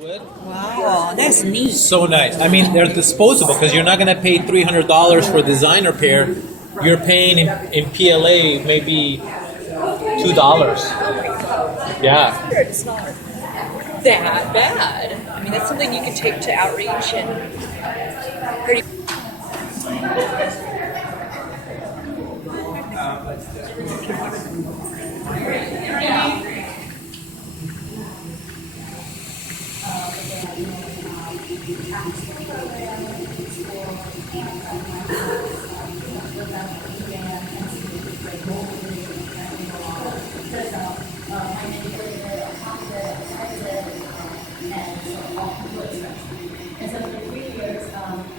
wood. Wow, that's neat. So nice. I mean, they're disposable because you're not going to pay $300 for design repair. You're paying in PLA maybe $2. Yeah. It's not that bad. I mean, that's something you can take to outreach and pretty. And so for 3 years,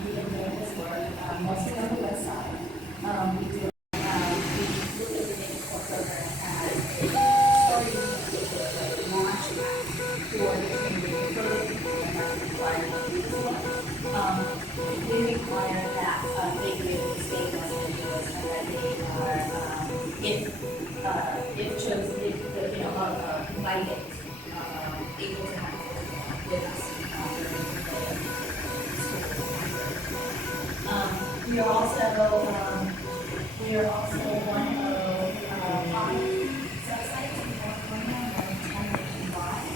we've been doing this work, mostly on the west side. We do, we look at the Data Core program as a story launch pad for the community and that's required to do this work. We require that they be able to stay in Los Angeles and that they are, if chosen, if, you know, invited, able to have with us. We are also one of 5 sub-sites in California and 10 nationwide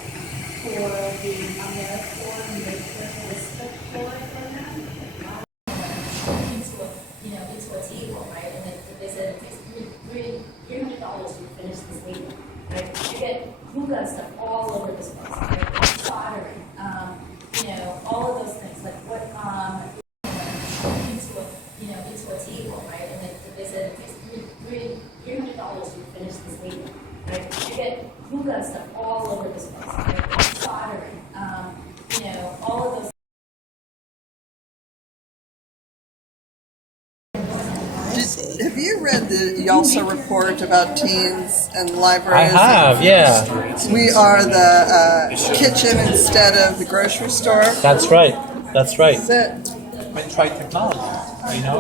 for the AmeriCorps Makerspaces program. Into a table, right? And they said it takes $300 to finish this table, right? You get glue gun stuff all over this place, right? Soldering, all of those things. Like what, into a table, right? And they said it takes $300 to finish this table, right? You get glue gun stuff all over this place, right? Soldering, all of those. Have you read the YALSA report about teens and I libraries? have, yeah. We are the kitchen instead of the grocery store. That's right. That's right. That's it. And try technology.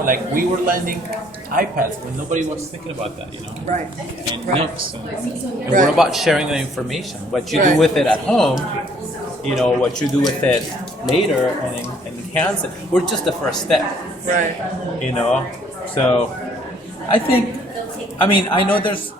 Like we were lending iPads when nobody was thinking about that, Right. and Right. books. And Right. we're about sharing the information. What you do Right. with it at home, what you do with it later and enhance it. We're just the first step, Right. So I think, I know there's